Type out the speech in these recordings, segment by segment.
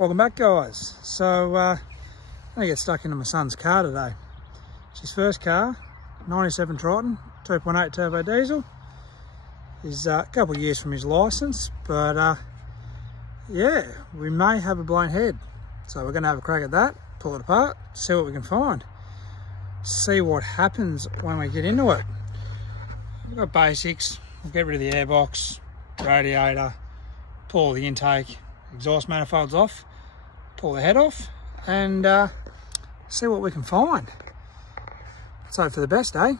Welcome back, guys. So I'm gonna get stuck into my son's car today. It's his first car, 97 Triton, 2.8 turbo diesel. He's a couple of years from his license, but yeah, we may have a blown head. So we're gonna have a crack at that, pull it apart, see what we can find, see what happens when we get into it. We've got basics. We'll get rid of the airbox, radiator, pull the intake, exhaust manifolds off, pull the head off, and see what we can find. Let's hope for the best, eh?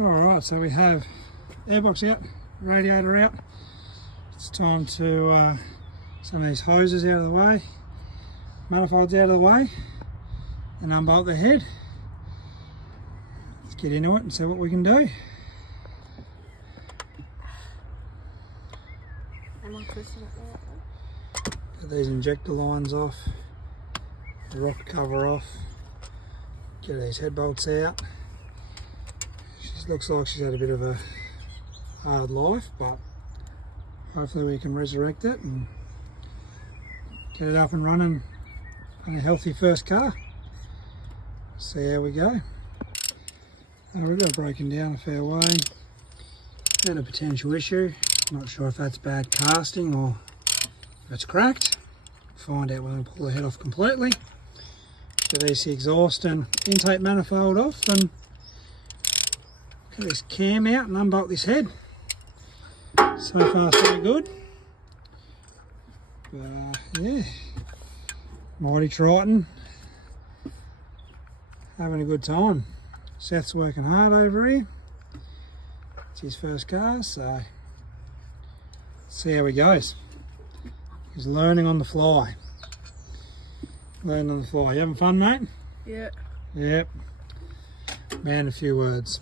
Alright, so we have airbox out, radiator out. It's time to some of these hoses out of the way, manifolds out of the way, and unbolt the head. Let's get into it and see what we can do. Am I twisting it out? Get these injector lines off, the rocker cover off, get these head bolts out. Looks like she's had a bit of a hard life, but hopefully we can resurrect it and get it up and running on a healthy first car. See how we go. We've got it broken down a fair way. Had a potential issue. Not sure if that's bad casting or if it's cracked. Find out when we pull the head off completely. Get the exhaust and intake manifold off, and get this cam out and unbolt this head. So far so good. Yeah, mighty Triton, having a good time. Seth's working hard over here. It's his first car, so see how he goes. He's learning on the fly. Learning on the fly. You having fun, mate? Yeah. Yep. Man, a few words.